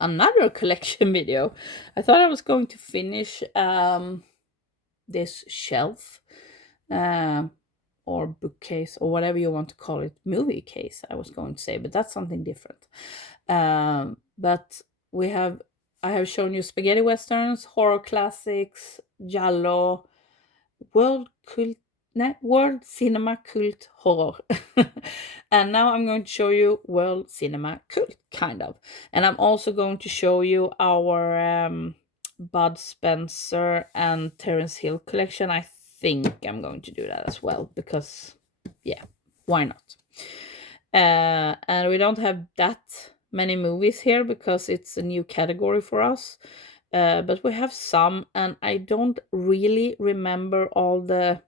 another collection video. I thought I was going to finish this shelf, or bookcase, or whatever you want to call it, movie case, I was going to say, but that's something different. But I have shown you spaghetti westerns, horror classics, giallo, world cult, world cinema cult horror. And now I'm going to show you world cinema cult, kind of. And I'm also going to show you our Bud Spencer and Terence Hill collection. I think I'm going to do that as well because, yeah, why not? And we don't have that many movies here because it's a new category for us. But we have some, and I don't really remember all the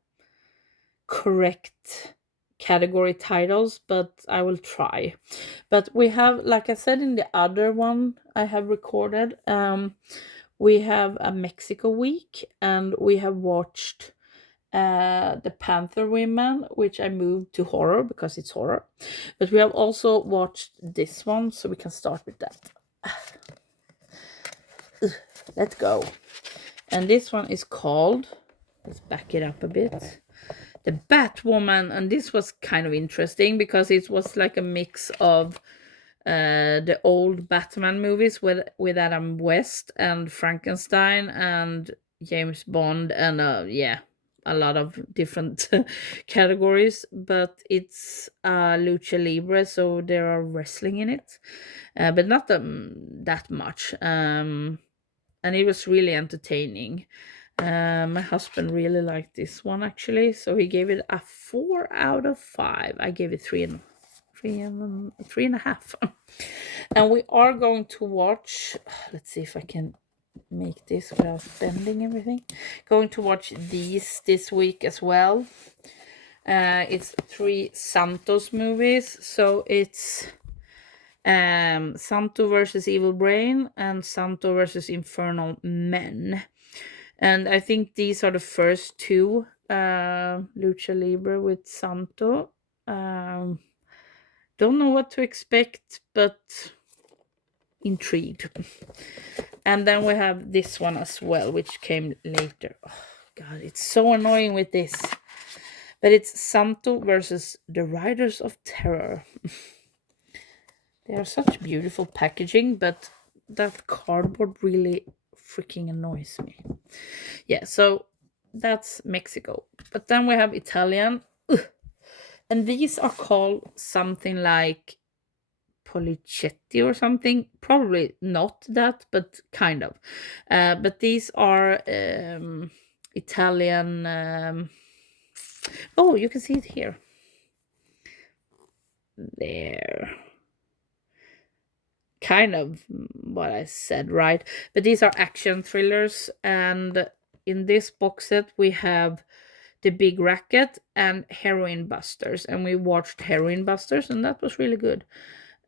correct category titles, but I will try. But we have, like I said in the other one I have recorded, we have a Mexico week, and we have watched the Panther Women, which I moved to horror because it's horror. But we have also watched this one, so we can start with that. Let's go. And this one is called, let's back it up a bit, The Batwoman. And this was kind of interesting because it was like a mix of the old Batman movies with Adam West and Frankenstein and James Bond, and a lot of different categories. But it's lucha libre, so there are wrestling in it, but not that much. And it was really entertaining. My husband really liked this one, actually, so he gave it a 4 out of 5. I gave it three and a half. And we are going to watch, let's see if I can make this without bending everything. Going to watch these this week as well. It's 3 Santos movies, so it's Santo versus Evil Brain and Santo versus Infernal Men. And I think these are the first 2 lucha libre with Santo. Don't know what to expect, but intrigued. And then we have this one as well, which came later. Oh, God, it's so annoying with this. But it's Santo versus the Riders of Terror. They are such beautiful packaging, but that cardboard really freaking annoys me. Yeah, so that's Mexico. But then we have Italian. Ugh. And these are called something like Policetti or something. Probably not that, but kind of. But these are Italian. Oh, you can see it here. There. Kind of what I said, right? But these are action thrillers, and in this box set we have The Big Racket and Heroin Busters, and we watched Heroin Busters, and that was really good.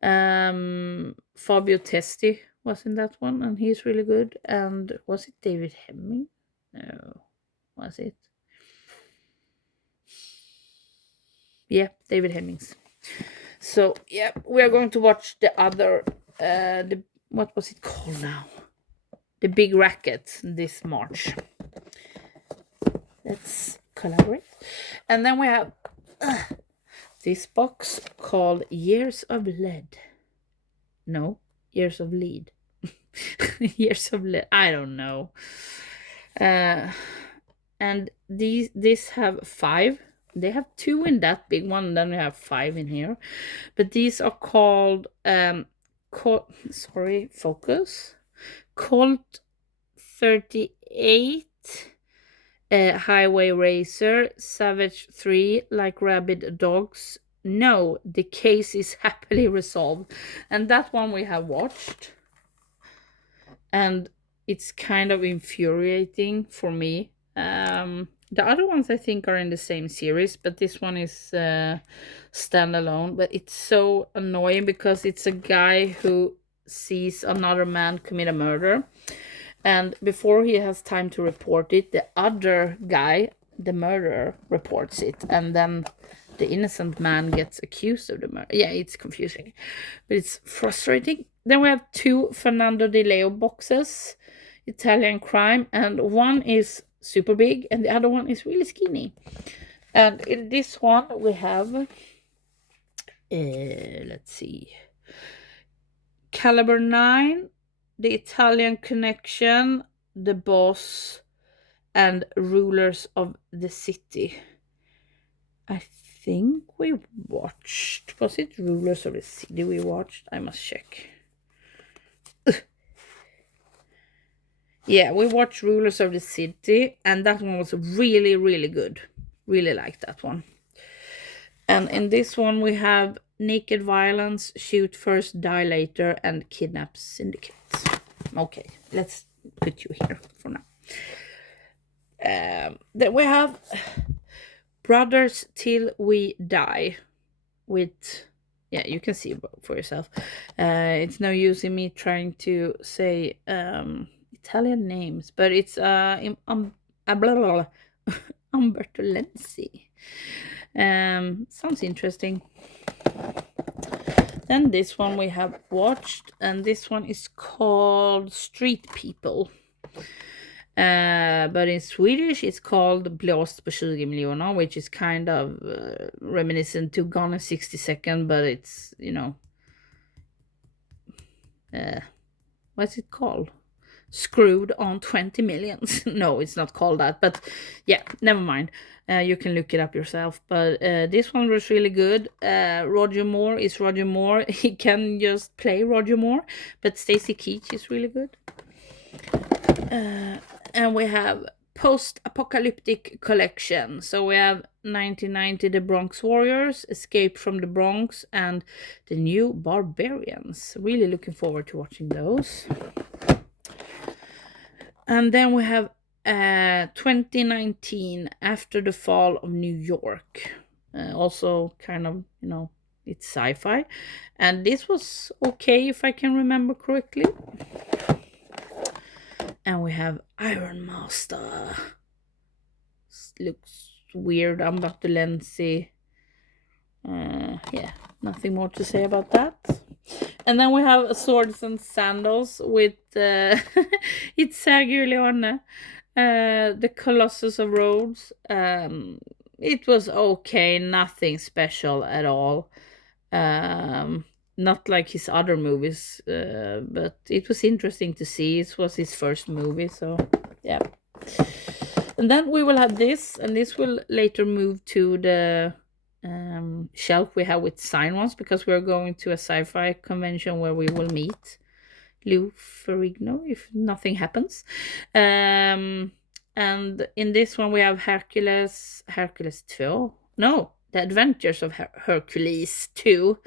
Fabio Testi was in that one, and he's really good. And was it David Hemming? No, was it? Yeah, David Hemmings. So yeah, we are going to watch the other what was it called now? The Big Racket this March. Let's collaborate. And then we have this box called Years of Lead. No, Years of Lead. Years of Lead. I don't know. And these have 5. They have 2 in that big one, then we have 5 in here. But these are called focus. Colt 38, Highway Racer, Savage 3, Like Rabid Dogs. No, the case is happily resolved. And that one we have watched. And it's kind of infuriating for me. The other ones I think are in the same series, but this one is standalone. But it's so annoying because it's a guy who sees another man commit a murder, and before he has time to report it, the other guy, the murderer, reports it, and then the innocent man gets accused of the murder. Yeah, it's confusing, but it's frustrating. Then we have 2 Fernando Di Leo boxes, Italian crime, and one is super big and the other one is really skinny. And in this one we have, let's see, Caliber 9, The Italian Connection, The Boss, and Rulers of the City. I think we watched, was it Rulers of the City we watched? I must check. Yeah, we watched Rulers of the City, and that one was really, really good. Really liked that one. And in this one we have Naked Violence, Shoot First, Die Later, and Kidnap Syndicate. Okay, let's put you here for now. Then we have Brothers Till We Die with, yeah, you can see for yourself. It's no use in me trying to say Italian names, but it's Umberto Lenzi. Sounds interesting. Then this one we have watched, and this one is called Street People. But in Swedish it's called Blåst på 20 miljoner, which is kind of reminiscent to Gone in 60 Seconds, but it's, you know, what's it called? Screwed on 20 millions. No, it's not called that, but yeah, never mind. You can look it up yourself, but this one was really good. Roger Moore is Roger Moore. He can just play Roger Moore, but Stacy Keach is really good. And we have Post-Apocalyptic Collection. So we have 1990 The Bronx Warriors, Escape from the Bronx, and The New Barbarians. Really looking forward to watching those. And then we have 2019 After the Fall of New York. Also kind of, you know, it's sci-fi. And this was okay if I can remember correctly. And we have Iron Master. Looks weird. Umberto Lenzi. Yeah, nothing more to say about that. And then we have Swords and Sandals with it's Sergio Leone, The Colossus of Rhodes. It was okay, nothing special at all. Not like his other movies, but it was interesting to see. It was his first movie, so yeah. And then we will have this, and this will later move to the shelf we have with signed ones, because we're going to a sci-fi convention where we will meet Lou Ferrigno if nothing happens. And in this one we have Hercules 2. No, The Adventures of Hercules 2,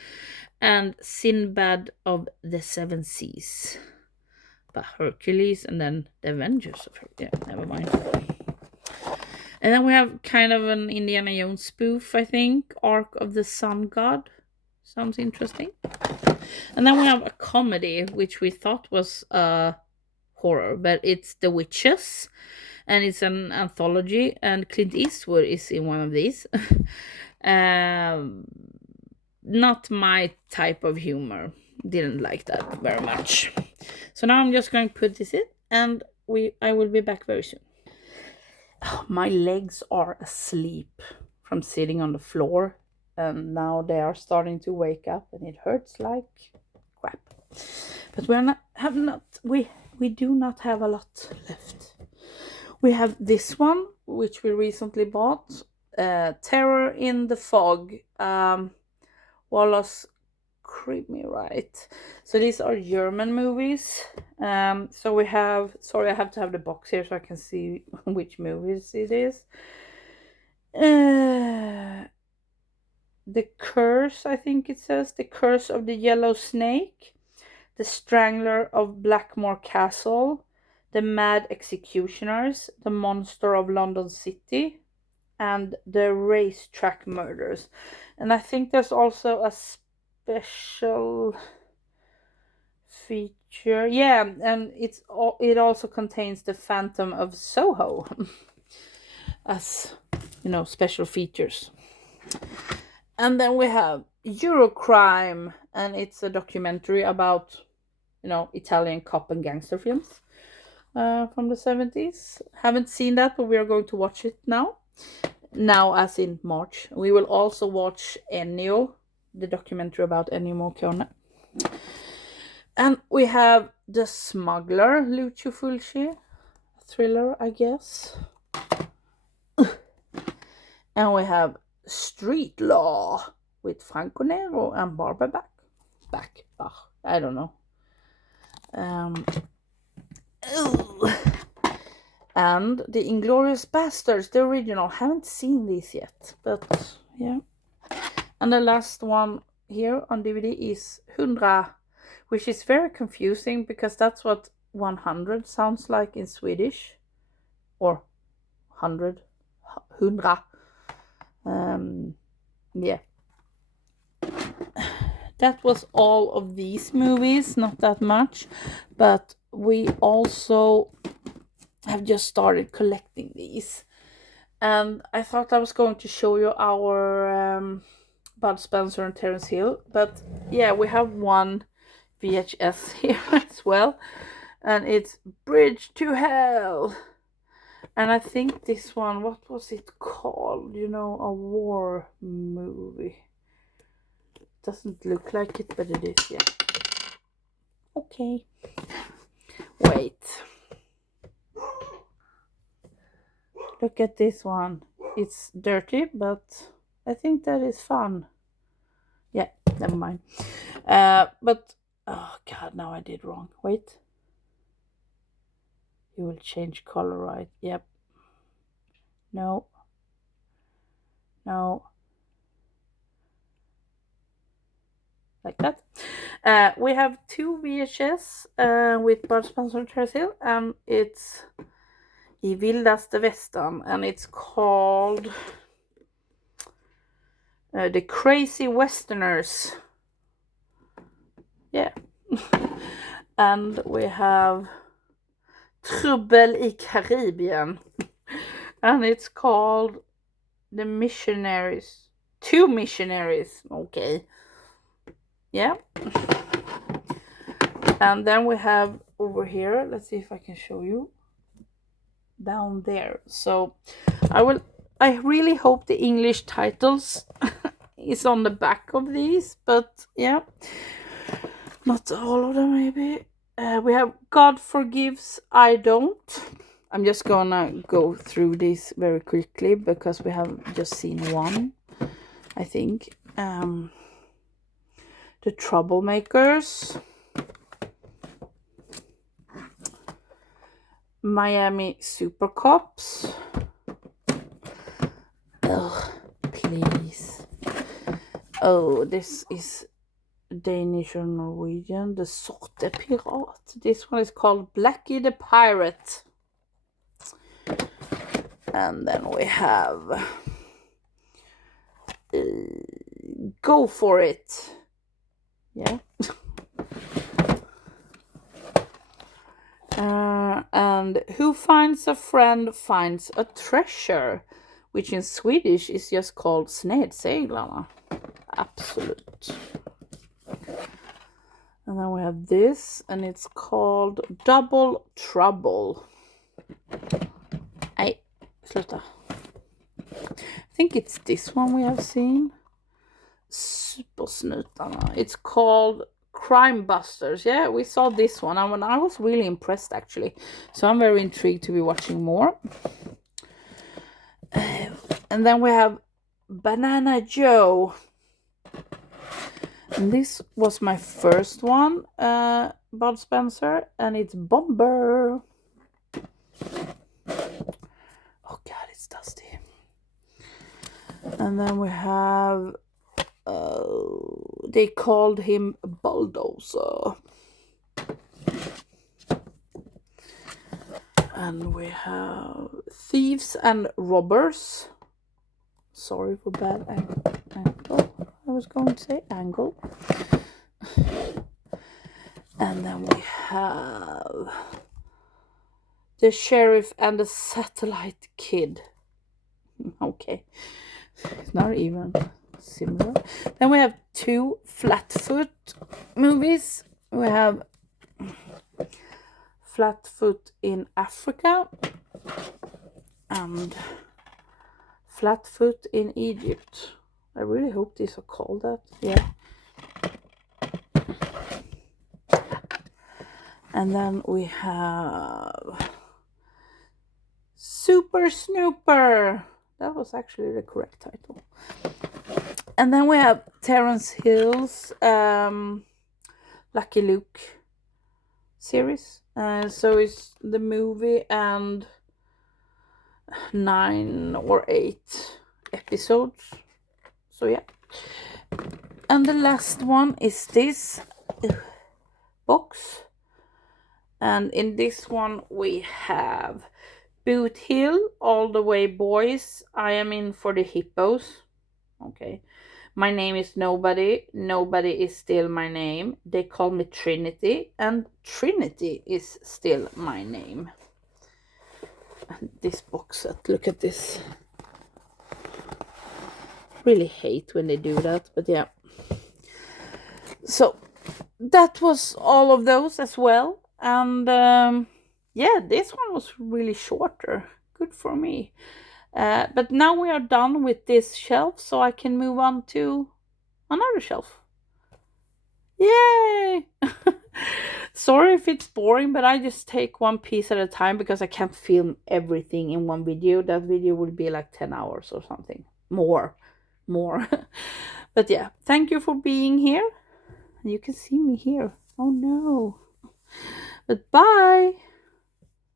and Sinbad of the Seven Seas. But Hercules and then The Adventures of Hercules. Yeah, never mind. And then we have kind of an Indiana Jones spoof, I think. Ark of the Sun God. Sounds interesting. And then we have a comedy, which we thought was a horror, but it's The Witches. And it's an anthology, and Clint Eastwood is in one of these. Not my type of humor. Didn't like that very much. So now I'm just going to put this in, and I will be back very soon. My legs are asleep from sitting on the floor, and now they are starting to wake up, and it hurts like crap. But we do not have a lot left. We have this one, which we recently bought, Terror in the Fog, Wallace Creamy, right? So these are German movies. So we have, sorry, I have to have the box here so I can see which movies it is. The Curse, I think it says, The Curse of the Yellow Snake, The Strangler of Blackmore Castle, The Mad Executioners, The Monster of London City, and The Racetrack Murders. And I think there's also a special feature, yeah, and it also contains The Phantom of Soho as, you know, special features. And then we have Eurocrime, and it's a documentary about, Italian cop and gangster films from the 70s. Haven't seen that, but we are going to watch it now. Now, as in March. We will also watch Ennio, the documentary about Ennio Morricone. And we have The Smuggler, Lucio Fulci, thriller, I guess. And we have Street Law with Franco Nero and Barbara Bach. I don't know. And The Inglourious Basterds, the original. Haven't seen these yet, but yeah. And the last one here on DVD is 100, which is very confusing because that's what 100 sounds like in Swedish, or 100. Yeah. That was all of these movies, not that much, but we also have just started collecting these. And I thought I was going to show you our Bud Spencer and Terence Hill, but yeah, we have one VHS here as well, and it's Bridge to Hell. And I think this one, what was it called? A war movie. Doesn't look like it, but it is, yeah. Okay. Wait. Look at this one. It's dirty, but I think that is fun. Yeah, never mind. But, oh god, now I did wrong. Wait. You will change color, right? Yep. No. Like that. We have two VHS with Bud Spencer and Terence Hill, and it's I Vildaste Västern, and it's called The Crazy Westerners. Yeah. And we have Trubbel i Karibien, and it's called The Missionaries. Two Missionaries. Okay. Yeah. And then we have over here, let's see if I can show you, down there. So I really hope the English titles is on the back of these, but yeah, not all of them maybe. We have God Forgives, I Don't. I'm just gonna go through these very quickly because we have just seen one, I think. The Troublemakers, Miami Super Cops. Ugh, please. Oh, this is Danish or Norwegian. The Sorte Pirat. This one is called Blackie the Pirate. And then we have Go For It. Yeah. And Who Finds a Friend Finds a Treasure, which in Swedish is just called Snedseglarna. Absolute. And then we have this, and it's called Double Trouble. Sluta. I think it's this one we have seen. Supersnutarna. It's called Crime Busters. Yeah, we saw this one, and I was really impressed actually. So I'm very intrigued to be watching more. And then we have Banana Joe. And this was my first one, Bud Spencer, and it's Bomber. Oh god, it's dusty. And then we have they called him Bulldozer. And we have Thieves and Robbers. Sorry for bad angle. I was going to say angle. And then we have The Sheriff and the Satellite Kid. Okay. It's not even similar. Then we have 2 Flatfoot movies. We have Flatfoot in Africa and Flatfoot in Egypt. I really hope these are called that. Yeah. And then we have Super Snooper. That was actually the correct title. And then we have Terence Hill's Lucky Luke series. So it's the movie and 9 or 8 episodes. So yeah. And the last one is this box. And in this one we have Boot Hill, All the Way Boys, I Am In for the Hippos. Okay. My Name is Nobody, Nobody is Still My Name. They Call Me Trinity, and Trinity is Still My Name. And this box set, look at this. Really hate when they do that, but yeah. So that was all of those as well. And yeah, this one was really shorter. Good for me. But now we are done with this shelf, so I can move on to another shelf. Yay! Sorry if it's boring, but I just take one piece at a time because I can't film everything in one video. That video will be like 10 hours or something. More. But yeah, thank you for being here. You can see me here. Oh no. But bye!